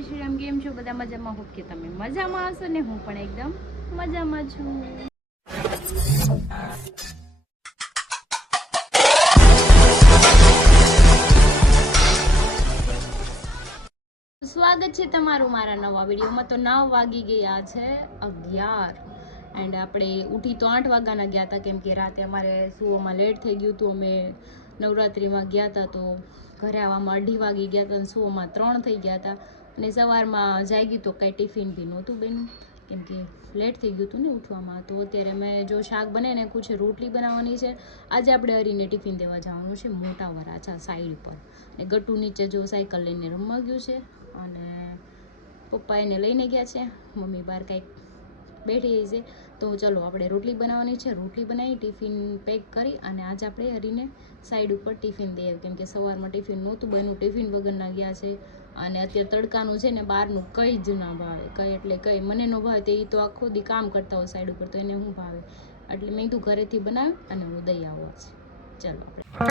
જય શ્રી રામ. કેમ છો બધા? મજામાં? હોપ કે તમે મજામાં હશો ને હું પણ એકદમ મજામાં છું. સ્વાગત છે તમારું મારા નવા વિડીયોમાં. તો 9 વાગી ગયા છે 11 એન્ડ આપણે ઉઠી તો 8 વાગ્યાના ગયા હતા, કેમ કે રાતે અમારે સુવામાં લેટ થઈ ગયું હતું. અમે નવરાત્રિમાં ગયા હતા તો ઘરે આવવામાં 2:30 વાગી ગયા હતા અને સુવામાં 3 થઈ ગયા હતા. અને સવારમાં જાગી તો કંઈ ટિફિન બી નહોતું બન્યું, કેમ કે લેટ થઈ ગયું હતું ને ઉઠવામાં. તો અત્યારે મેં જો શાક બનાવી નાખ્યું છે, રોટલી બનાવવાની છે. આજે આપણે હરીને ટિફિન દેવા જવાનું છે મોટા વરાછા સાઈડ પર. ને ગટુ નીચે જો સાયકલ લઈને રમવા ગયું છે અને પપ્પા એને લઈને ગયા છે, મમ્મી બહાર કંઈક બેઠી છે. તો ચલો આપણે રોટલી બનાવવાની છે, રોટલી બનાવી ટિફિન પેક કરી અને આજે આપણે હરીને સાઈડ ઉપર ટિફિન દઈએ, કેમ કે સવારમાં ટિફિન નહોતું બન્યું, ટિફિન વગરના ગયા છે. અને અત્યારે તડકાનું છે ને બહારનું કંઈ જ ના ભાવે, કંઈ એટલે કંઈ મને ન ભાવે. તે તો આખો દી કામ કરતા હોય સાઈડ ઉપર, તો એને શું ભાવે? એટલે મેં તું ઘરેથી બનાવી અને હું દઈ આવું છે. ચલો આપણે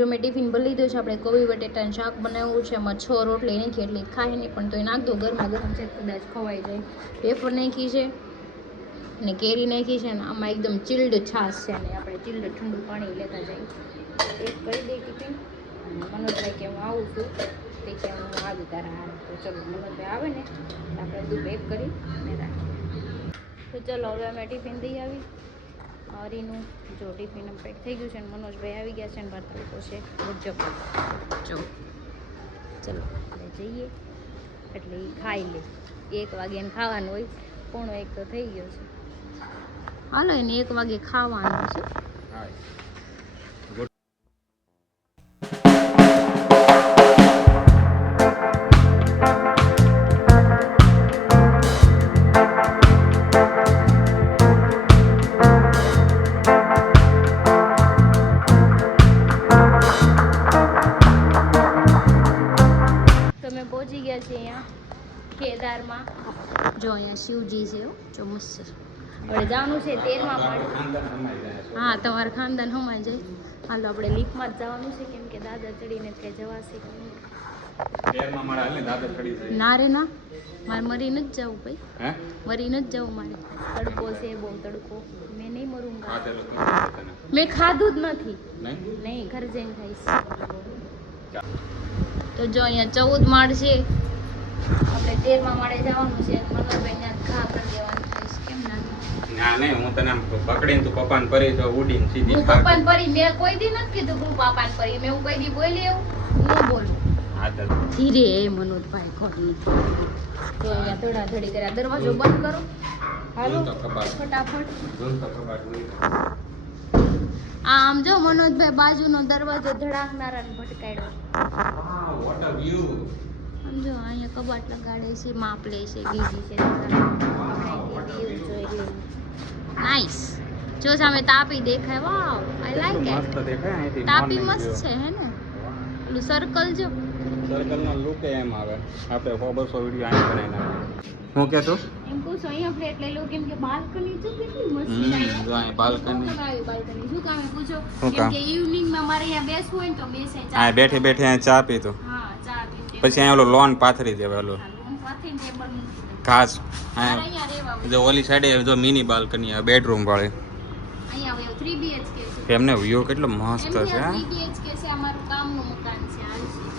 જો મેં ટિફિન ભરી લીધું છે. આપણે કોબી બટેટાનું શાક બનાવ્યું છે, એમાં 6 રોટલી નાખી એટલે ખાય નહીં, પણ તો એ નાખ દો, ગરમા ગરમ છે કદાચ ખવાઈ જાય. વેફર નાખી છે અને કેરી નાખી છે ને આમાં એકદમ ચિલ્ડ છાશ છે. અને આપણે ચિલ્ડ ઠંડુ પાણી લેતા જઈએ. એક કરી દઈ ટિફિન અને મનોજભાઈ કે હું આવું છું, તે કે હું આવી તારા હાલ. તો ચલો મનોજભાઈ આવે ને આપણે બધું પેક કરી અને રાખીએ. તો ચલો હવે અમે ટિફિન દઈ આવી હરીનું. જો ટિફિન પેક થઈ ગયું છે અને મનોજભાઈ આવી ગયા છે અને ભાત લોકો છે ગજબ. જો ચલો આપણે જઈએ એટલે એ ખાઈ લે. 1 વાગે એને ખાવાનું હોય, 1:15 તો થઈ ગયો છે. હાલો એને 1 વાગે ખાવાનું છે. પહોંચી ગયા છે અહીંયા કેદારમાં. જો અહીંયા શિવજી છે, જો મસ્ત. આપણે જવાનું છે 13મા માળે. હા, તમારા ખાનદાન હમાઈ જાય. હાલો આપણે લિફ્ટમાં જ જવાનું છે, કેમ કે દાદા ચડીને કઈ જવાશે કે નહીં. 13મા માળે હાલે દાદા ચડી જાય. ના રે ના, મારે મરી નથી જવું ભાઈ. હે મરી નથી જવું મારે. તડકો છે, બહુ તડકો. મેં નહીં મરુંગા. મેં ખાધું જ નથી. નહીં, ઘરે જઈને ખાઈશ. તો જો અહીંયા 14 માળ છે, આપણે 13મા માળે જવાનું છે. મનોજભાઈ ત્યાં ઘા કરી દેવાનું છે. કેમ ના નહીં, હું તને પકડીને તું પપ્પાને પરી તો ઉડીને સીધી. હું પપ્પાને પરી મેં કોઈ દી નથી કીધું હું પપ્પાને પરી. મેં હું કોઈ દી બોલી એવું હું બોલું. ધીરે એ મનોજભાઈ ખોટી. તો અહીંયા ધડાધડી કર્યા. દરવાજો બંધ કરો. હાલો ફટાફટ. આમ જો મનોજભાઈ બાજુનો દરવાજો ધડાકનારાને ભટકાડ્યો. આમ જો અહીંયા કબાટ લગાડે છે, માપ લે છે, બીજી છે. નાઈસ. જો સામે તાપી દેખાય. વાવ, આઈ લાઈક ઇટ. તાપી મસ્ત છે હે ને. પેલું સર્કલ જો સર્કલનો લુક એમ આવે. આપણે 100-200 વિડિયો આને બનાવી નાખીએ. હું કે તું એમ પૂછો અહીંયા ફ્લેટ લઈ લો, કેમ કે બાલ્કની જો કેટલી મસ્ત છે. જો અહીં બાલ્કની શું કામ પૂછો, કેમ કે ઇવનિંગમાં મારે અહીંયા બેસવું હોય ને તો બેસે. આ બેઠે બેઠે અહીં ચા પીતો. હા, ચા પીતો. પછી અહીં ઓલો લોન પાથરી દેવા. ઓલો લોન પાથરીને ટેબલ મૂકી દે. ખાસ અહીંયા રહેવા. જો ઓલી સાઈડે જો મિની બાલ્કની આ બેડરૂમ વાળી. અહીંયા હવે 3 BHK છે. એમને વ્યૂ કેટલો મસ્ત છે. 3 BHK છે, અમારું કામનું મકાન છે.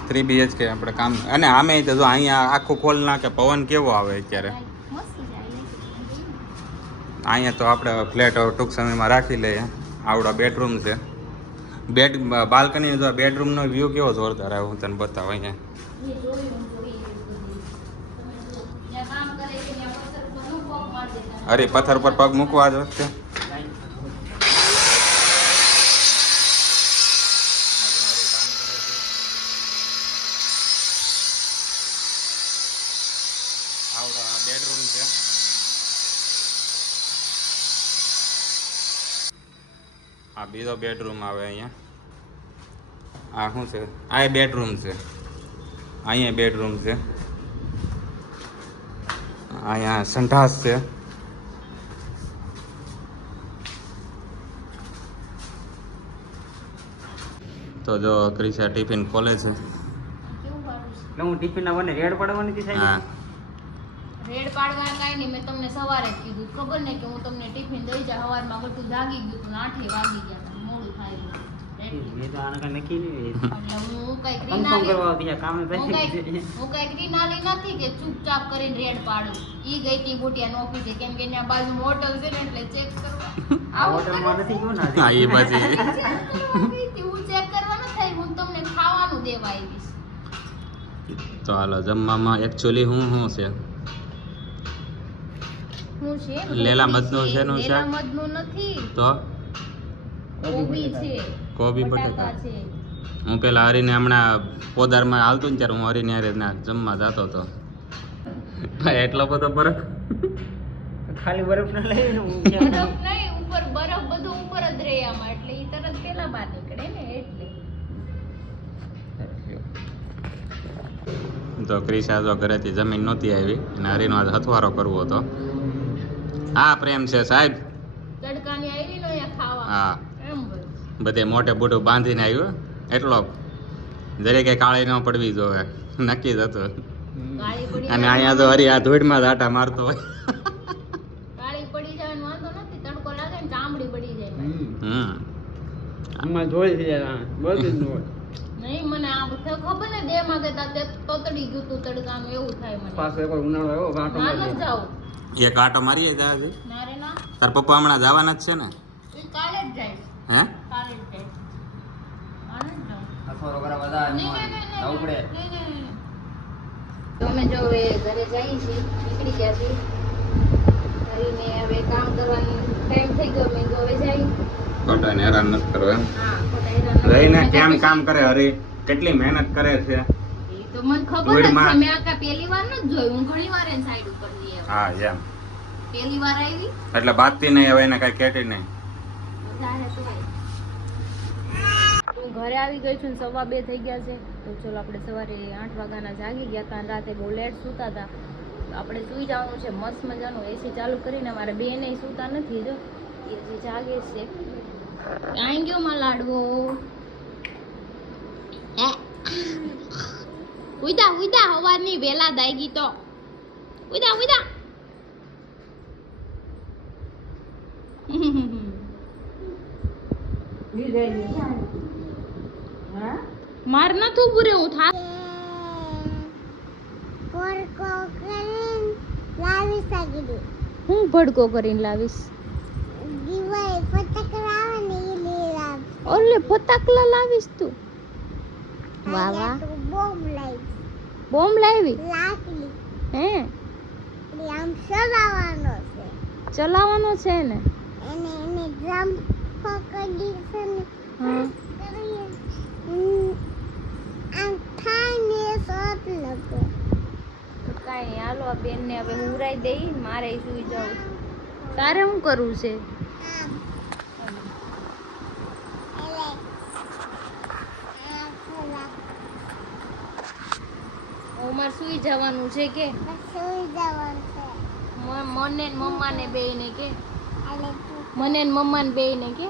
3 BHK આપણે કામ. અને આમે તો જો અહીંયા આખું ખોલ નાખે, પવન કેવો આવે અત્યારે. અહીંયા તો આપણે ફ્લેટ ટૂંક સમયમાં રાખી લઈએ. આવડા બેડરૂમ છે. બાલ્કની જો બેડરૂમનો વ્યૂ કેવો જોરદાર આવે, હું તને બતાવું. અહીંયા અરે પથ્થર પર પગ મૂકવા જ વખતે આવડા બેડરૂમ છે. આ બીજો બેડરૂમ આવે અહીંયા. આ શું છે? આ બેડરૂમ છે. અહીંયા બેડરૂમ છે. અહીંયા સંડાસ છે. તો જો ક્રિશા ટિફિન ખોલે છે. એટલે હું ટિફિન ના બને રેડ પાડવાની હતી સાહેબ. હા રેડ પાડવા કાંઈ નહીં, મેં તમને સવારે જ કીધું. ખબર ને કે હું તમને ટિફિન દઈ જા. સવારમાં ગટુ જાગી ગયું હતું, 8 વાગી ગયા હતા, મોડું થાય ગયું. મેં તો આને કાંઈ નક્કી નહીં. એટલે હું કઈ કન્ફર્મ કરવા બીજા કામે હું કઈ ક્રિનાલી નથી કે ચૂપચાપ કરીને રેડ પાડું. ઈ ગઈ તી બુટિયા ઓફિસે, કેમ કે ત્યાં બાજુ હોટલ છે ને એટલે ચેક કરવા. આ હોટલમાં નથી ગયો ને હા એ પછી હું ચેક કરવા ન થઈ, હું તમને ખાવાનું દેવા આવીશ. તો હાલો જમવામાં એકચ્યુઅલી શું છે? હું છે લેલા મધનું છે નું શાક? લેલા મધનું નથી, તો કોબી છે, કોબી બટાકા બટાકા. છે. હું પેલા હરીને હમણાં પોદારમાં હાલતું ને ત્યારે હું હરીને હારે ના જમવા જતો હતો. એટલો બધો બરફ ખાલી બરફ ના લઈ ને બરફ નહીં, ઉપર બરફ બધું ઉપર જ રહે આમાં, એટલે ઈ તરત પેલા બહાર નીકળે ને એટલે. તો ક્રિશા જો ઘરેથી જમીન નહોતી આવી અને હરીનો આજ હથવારો કરવો હતો. હા પ્રેમ છે સાહેબ. તડકાની આવી ને અહીંયા ખાવા હા એમ બધું. બધે મોટે મોટું બાંધીને આવ્યો એટલો જરીકે કાળી ન પડવી જોવે નક્કી જ હતું. કાળી પડી અને અહીંયા તો હરી આ ધૂળમાં જ આટા મારતો હોય. કાળી પડી જાય ને વાંધો નથી, તડકો લાગે ને ચામડી પડી જાય. આમાં ધોઈ થઈ જાય બધું જ હોય. નહીં મને આ બધું ખબર ને દે માં દેતા તે તોતડી ગયું તું તડકાનું, એવું થાય મને. પાછો એકવાર ઉનાળો આવ્યો ઘાટો ના મારી ન જાવ. એક આટો મારીએ જાય. ના રે ના, તાર પપ્પા હમણાં જવાના જ છે ને? ઈ કાલે જ જાય. હે કાલે જ જાય. આને જ જાઉં. અથવારો કરવા બધા નહીં, નહીં, નહીં, જવું પડે. નહીં, નહીં, નહીં. તો અમે જો હવે ઘરે જઈએ છીએ, નીકળી ગયા છીએ. હરીને હવે કામ કરવાનો ટાઈમ થઈ ગયો, મેં તો હવે જઈ. ખોટાને હેરાન નથી કરવા એમ. હા, ખોટા હેરાન ન રહીને કરવા. કેમ કામ કરે હરી? કેટલી મહેનત કરે છે. ઈ તો મને ખબર જ છે, ધૂળમાં. મેં આ પહેલી વાર નથી જોયું. હું ઘણી વાર એની સાઈડ ઉપર જઈ આવી. હા એમ પહેલી વાર આવી એટલે બાતતી નહીં હવે એને કઈ કહેતી નહીં. વધારે તો હોય. હું ઘરે આવી ગઈ છું ને 2:15 થઈ ગયા છે. તો ચલો આપણે સવારે 8 વાગ્યાના જાગી ગયા હતા, રાતે બહુ લેટ સૂતા હતા. તો આપણે સૂઈ જવાનું છે મસ્ત મજાનું. એસી ચાલુ કરીને મારા બેને સૂતા નથી, જો એ હજી જાગે છે. આઈ ગયો માં લાડવો. ઉઈદા ઉઈદા હવારની વેલા દાઈ તો ઉઈદા ઉઈદા. માર નતું પૂરે હું થા હું ભડકો કરીને લાવીશ. ઓલે ફટાકડા લાવીશ તું? વાહ વાહ, બોમ્બ લાવી હે? ચલાવવાનો છે ને? હા. તો કાંઈ હાલો આ બેનને હવે ઉરાઈ દઈ, મારે સુઈ જાઉં. તારે શું કરવું છે? મારે સુઈ જવાનું છે કે મને ને મમ્માને બેયને કે મને ને મમ્માને બેયને કે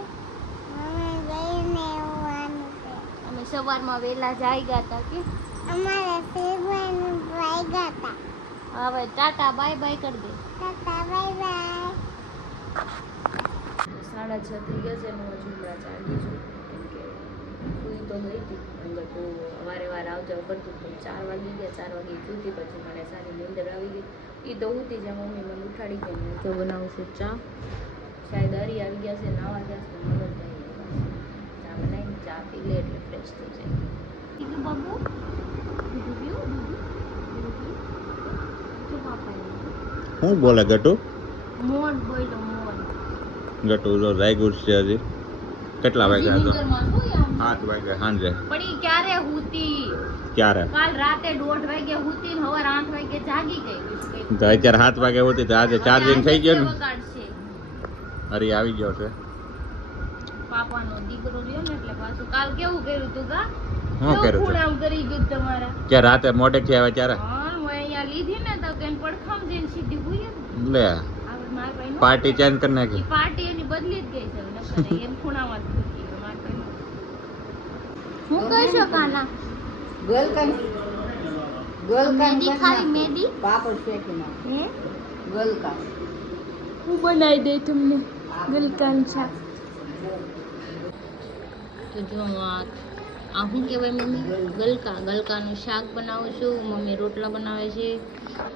અમે સવારમાં વહેલા જાઈ ગયા હતા કે હવે ટાટા બાય બાય કરી દે. 6:30 થઈ ગયા છે ને હું હજુ હમણાં ચાલી છું, કેમ કે સુઈ તો ગઈ હતી અંદર તો વારે વાર આવ જાવ કરતું હતું. 4 વાગી ગયા, 4 વાગે જૂતી, પછી મને સારી નીંદર આવી ગઈ. એ તો ઉઠી જ્યાં મમ્મી મને ઉઠાડી ગઈ. ને તો બનાવું છું ચા. શાયદ હરી આવી ગયા છે, નાવા ગયા છે, મગજ નહીં. ચા બનાવીને ચા પી લે એટલે ફ્રેશ થઈ જાય. કીધું બાબુ દૂધ પીવું, દૂધ પાપા શું બોલે ગટુ? મોન બોલો મોન. ગટુ જો જાગ્યું છે હજી. કેટલા વાગ્યા તો? નીંદરમાં શું યાર? 7 વાગ્યા સાંજે. પણ ઈ ક્યારે હુતી? ક્યારે? કાલ રાતે 1:30 વાગે હુતી ને સવાર 8 વાગે જાગી ગઈ. તો અત્યારે 7 વાગે હોતી તો આજે ચાર્જિંગ થઈ ગયું ને. વગાડશે. હરી આવી ગયો છે. પાપાનો દીકરો રહ્યો ને એટલે પાછું કાલ કેવું કર્યું તું કા શું કર્યું તું? ખૂણામ કરી ગયું તમારા કે રાતે મોઢે થી આવે ત્યારે હા હું અહીંયા લીધી ને તો કેન પડખામ જઈને સીધી ભૂલી લે આવડ માર ભાઈ પાર્ટી ચેન્જ કરી નાખી. પાર્ટી એની બદલી જ ગઈ છે નકર એમ ખૂણામાં જ ફૂટી ગયો માર ભાઈ હું કહીશો કાના મેદી ખાવી મેદી પાપડ શેકી નાખ હે ગલકા હું બનાવી દે તમને ગલકાન શાક તો જો આ શું કહેવાય મમ્મી ગલકાનું શાક બનાવું છું. મમ્મી રોટલા બનાવે છે,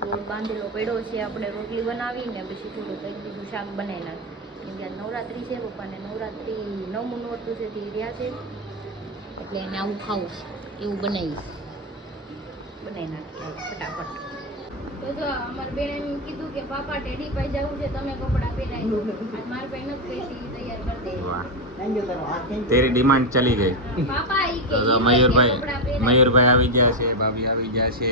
લોટ બાંધેલો પડ્યો છે, આપણે રોટલી બનાવીને પછી થોડું કંઈક બીજું શાક બનાવી નાખીએ. કેમ કે નવરાત્રિ છે, પપ્પાને નવરાત્રિ 9મું નોરતું છે તે રહ્યા છે એટલે એને આવું ખાવું છે એવું બનાવી નાખીએ ફટાફટ. તો જો અમારી બેન એમ કીધું કે પાપા ટેડી પાઈ જવું છે, તમે કપડાં પહેરાવી દો. આજ મારી પાસે નથી કહેતી તૈયાર કરી દે. વાહ, ધંધો કરો હાથ તેરી ડિમાન્ડ ચલી ગઈ. પાપા ઈ કે તો મયુરભાઈ આવી ગયા છે, ભાભી આવી ગયા છે,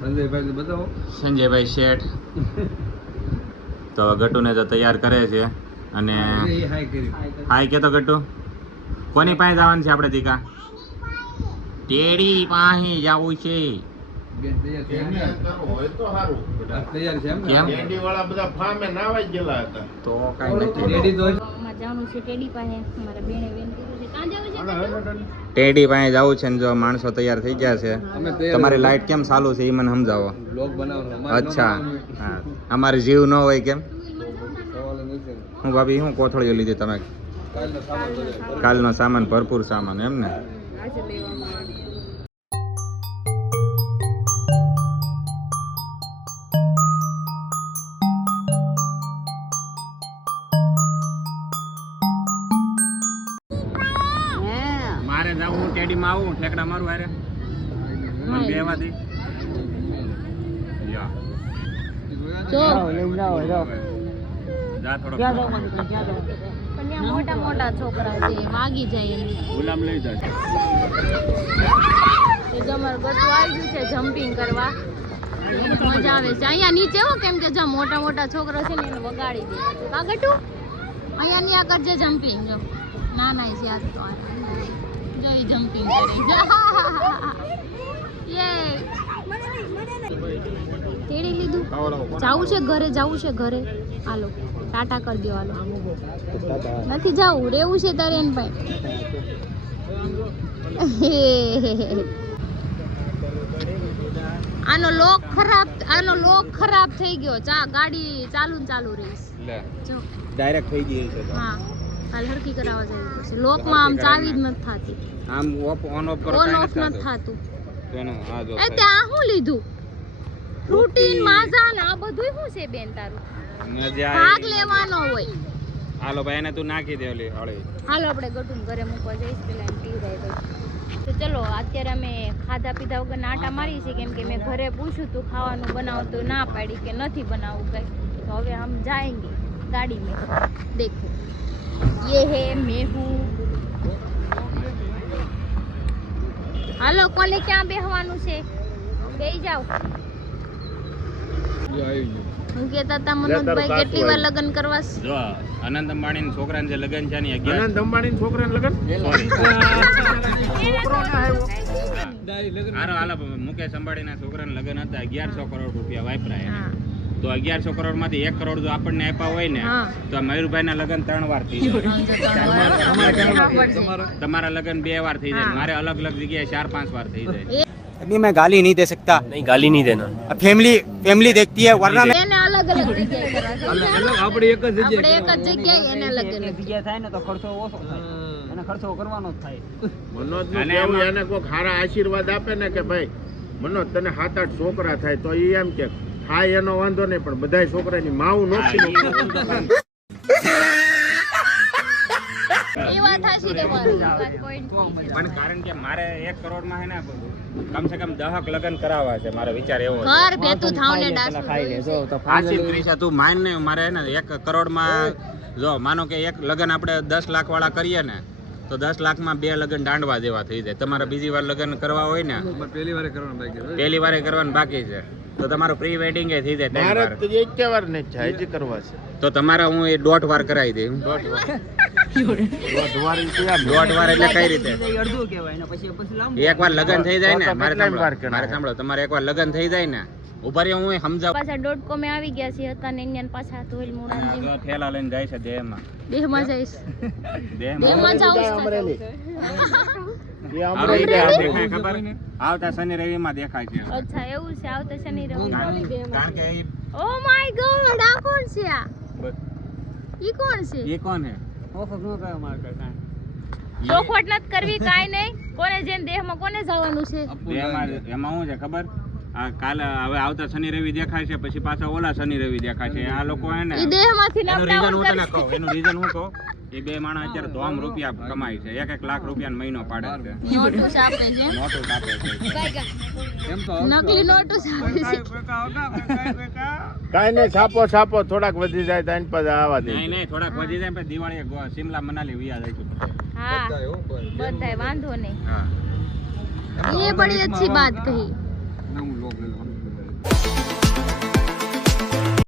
સંજયભાઈ બતાવો. સંજયભાઈ શેઠ. તો ગટુને તો તૈયાર કરે છે અને હાય કરી હાય કે તો ગટુ કોની પાસે જવાનું છે આપણે દીકા? ટેડી પાસે જવું છે. બેન તૈયાર છે એમ ને? હોય તો સારું. તૈયાર છે એમ ને? કેમ? કેન્ડીવાળા બધા ફાર્મે નાવાઈ ગયેલા હતા. તો કાંઈ નથી. રેડી તો અમારે જવાનું છે ટેડી પાસે. મારા બેને બેન કીધું છે કાં જવું છે બેટા? ટેડી પાસે જવું છે ને જો માણસો તૈયાર થઈ ગયા છે. અમે તૈયાર તમારી લાઈટ કેમ ચાલુ છે એ મને સમજાવો. બ્લોગ બનાવવાનો અમારે અચ્છા, હા. અમારે જીવ ન હોય કેમ? સવાલ નથી. હું ભાભી શું કોથળીઓ લીધી તમે? કાલનો સામાન બધો કાલનો સામાન, ભરપૂર સામાન એમ ને? આજે લેવામાં મારે જાવું ટેડીમાં આવું ઠેકડા મારું હારે મને બેવા દે. યા જો જા થોડો પણ ત્યાં મોટા મોટા છોકરા છે, વાગી જાય એને. ગુલામ લઈ જા. તો જો અમારું ગટુ આવી ગયું છે જમ્પિંગ કરવા. એને મજા આવે છે અહીંયા નીચે હો, કેમ કે જો મોટા મોટા છોકરા છે ને એને વગાડી દે. કા ગટુ અહીંયા ની આ કરજે જમ્પિંગ. જો નાના છે આ તો જો ઈ જમ્પિંગ કરે. યે તેડી લીધું. જાવું છે ઘરે, જાવું છે ઘરે. હાલો ટાટા કરી દો. હાલો નથી જાવું, રેવું છે તારે એન ભાઈ. આનો લોક ખરાબ થઈ ગયો. ગાડી ચાલુ ને ચાલુ રહીશ. લે જો ડાયરેક્ટ થઈ ગઈ છે તો. હા હાલ હરકી કરાવવા જવું પડશે. લોકમાં આમ ચાવી જ નથી થતી, આમ ઓન ઓફ કરો ઓન કાંઈ ઓફ નથી નથી થતું. થતું. તેનું આ જો એ ત્યાં શું લીધું? પ્રોટીન માઝા ને આ બધું શું છે બેન તારું? મજા ભાગ આવી. લેવાનો હોય. હાલો ભાઈ એને તું નાખી દે ઓલી હળી. હાલો આપણે ગટુન ઘરે મૂકવા જઈશ, પેલા એમ પીવડાવી દઈશ. તો ચલો અત્યારે અમે ખાધા પીધા વગર આટા મારી છે, કેમ કે મેં ઘરે પૂછ્યું તું ખાવાનું બનાવું તો ના પાડી કે નથી બનાવવું કઈ. તો હવે હમ જાएंगे गाड़ी में. देखो ये है મેહુ. હાલો કોને ક્યાં બેહવાનું છે? બેહી જાઓ. જો આવી ગયું. હું કહેતા હતા મનોજભાઈ કેટલી વાર લગ્ન કરવા છે? જો અનંત અંબાણીના છોકરાને જે લગન છે ને 11 અનંત અંબાણી છોકરાને લગન ડાયરી લગન હારો હાલો મુકેશ અંબાણીના છોકરાને લગન હતા 1100 કરોડ રૂપિયા વાપરાય એને. હા તો 1100 કરોડ માંથી 1 કરોડ જો આપણને આપ્યા હોય ને હા. તો આ મયુરભાઈના લગન 3 વાર થઈ જાય. તમારા લગન 2 વાર થઈ જાય, હા. મારે અલગ અલગ જગ્યાએ 4-5 વાર થઈ જાય. अभी मैं गाली नहीं दे सकता। नहीं गाली नहीं देना। फैमिली देखती है वरना मैं એને અલગ અલગ જગ્યાએ કરવા છે. આપણે એક જ આપણે જગ્યાએ એક જ જગ્યાએ એને અલગ અલગ. जगह થાય ને તો ખર્ચો ઓછો થાય અને ખર્ચો કરવાનો જ થાય। મનોજનું અને કેવું એમાં- એને કોઈક સારા આશીર્વાદ આપે ને કે ભાઈ મનોજ તને 7-8 છોકરા થાય તો એ એમ કે થાય એનો વાંધો નહીં, પણ બધાય છોકરાની માવું નોખી એ વાત સાચી તમારી. એ વાત point છે. પણ કારણ કે મારે 1 કરોડમાં હે ને કમસે કમ 10 લગન કરાવવા છે, મારો વિચાર એવો છે. ઘર ભેતું થાવ ને ડાસું જોયું છે. આશીષ ત્રીસા તું માન ને મારે હે ને 1 કરોડમાં જો માનો કે એક લગન આપણે 10 લાખ વાળા કરીએ ને તો 10 લાખમાં 2 લગન દાંડવા જેવા થઈ જાય. તમારે બીજી વાર લગન કરવા હોય ને પહેલી વાર કરવાનું બાકી છે. પહેલી વારે કરવાનું બાકી છે તો તમારું પ્રી વેડિંગ એ થઈ જાય 3 મારે વાર. તો એક વાર ને છે હજી કરવા છે તો તમારા હું એ 1.5 વાર કરાવી દઉં. 1.5 વાર ક્યાં 1.5 વાર એટલે કઈ રીતે? અડધું કહેવાય ને પછી લાંબુ એકવાર લગન થઈ જાય ને, તો મારે કેટલાય વાર સાંભળો, કરાય? મારે સાંભળો, તમારે એકવાર લગન થઈ જાય ને, ઉભા રહ્યો હું સમજાવ. પાછા .com એ આવી ગયા છે હતા ને અહીંયા પાછા ધોઈલ મુડાજી જો થેલા લઈને જાય છે દેહમાં. દેહમાં જઈશ દેહમાં દેહમાં જાઉં એ અમરેલી આવડે આપણે દેખાય ખબર? આવતા શનિ રવિમાં દેખાય છે. અચ્છા એવું છે આવતા શનિ રવિ કારણ કે ઓ માય ગોડ આ કોણ છે આ ઈ કોણ છે એ કોણ હે? ઓફર ન કરે મારે કાંઈ. ચોખવટ નથી કરવી કાઈ નહીં કોને જેમ દેહમાં કોને જવાનું છે દેહમાં એમાં શું છે ખબર? આ કાલે હવે આવતા શનિ રવિ દેખાય છે, પછી પાછા ઓલા શનિ રવિ દેખાય છે. આ લોકો હે ને ઈ દેહમાંથી એનું રીઝન અપડાઉન હું તને કરે કહું, એનું રીઝન હું કહું, એ બે માણસ અત્યારે ધોમ રૂપિયા કમાય છે, 1-1 લાખ રૂપિયાનો મહિનો પાડે છે, નોટું છાપે છે નોટો કાપે છે. એમ તો નકલી નોટું છાપે છે કાંઈ નહીં, છાપો થોડાક વધી જાય તો એની પાસે આવવા દે નહીં થોડાક વધી જાય પછી દિવાળીએ શિમલા મનાલી વિયા જાય છે. હા બધાય વાંધો નહીં હા ये बड़ी अच्छी बात कही